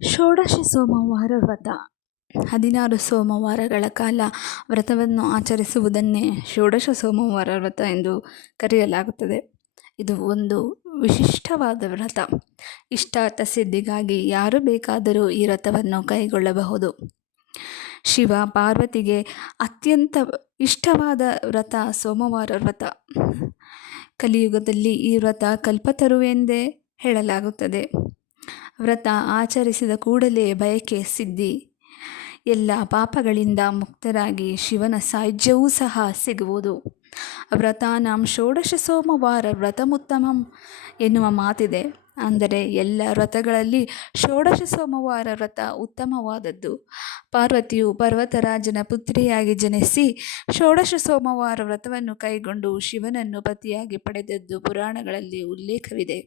ಷೋಡಶ ಸೋಮವಾರ ವ್ರತ 16 ಸೋಮವಾರಗಳ ಕಾಲ ವ್ರತವನ್ನು ಆಚರಿಸುವುದನ್ನೇ ಷೋಡಶ ಸೋಮವಾರ ವ್ರತ ಎಂದು ಕರೆಯಲಾಗುತ್ತದೆ. ಇದು ಒಂದು ವಿಶಿಷ್ಟವಾದ ವ್ರತ. ಇಷ್ಟಾರ್ಥ ಸಿದ್ಧಿಗಾಗಿ ಯಾರು ಬೇಕಾದರೂ ಈ ವ್ರತವನ್ನು ಕೈಗೊಳ್ಳಬಹುದು. ಶಿವ ಪಾರ್ವತಿಗೆ ಅತ್ಯಂತ ಇಷ್ಟವಾದ ವ್ರತ ಸೋಮವಾರ ವ್ರತ. ಕಲಿಯುಗದಲ್ಲಿ ಈ ವ್ರತ ಕಲ್ಪತರುವೆಂದೇ ಹೇಳಲಾಗುತ್ತದೆ. ವ್ರತ ಆಚರಿಸಿದ ಕೂಡಲೇ ಬಯಕೆ ಸಿದ್ಧಿ, ಎಲ್ಲ ಪಾಪಗಳಿಂದ ಮುಕ್ತರಾಗಿ ಶಿವನ ಸಾಯುಜ್ಯವೂ ಸಹ ಸಿಗುವುದು. ವ್ರತಾನಾಂ ಷೋಡಶ ಸೋಮವಾರ ವ್ರತಮುತ್ತಮಂ ಎನ್ನುವ ಮಾತಿದೆ. ಅಂದರೆ ಎಲ್ಲ ವ್ರತಗಳಲ್ಲಿ ಷೋಡಶ ಸೋಮವಾರ ವ್ರತ ಉತ್ತಮವಾದದ್ದು. ಪಾರ್ವತಿಯು ಪರ್ವತರಾಜನ ಪುತ್ರಿಯಾಗಿ ಜನಿಸಿ ಷೋಡಶ ಸೋಮವಾರ ವ್ರತವನ್ನು ಕೈಗೊಂಡು ಶಿವನನ್ನು ಪತಿಯಾಗಿ ಪಡೆದದ್ದು ಪುರಾಣಗಳಲ್ಲಿ ಉಲ್ಲೇಖವಿದೆ.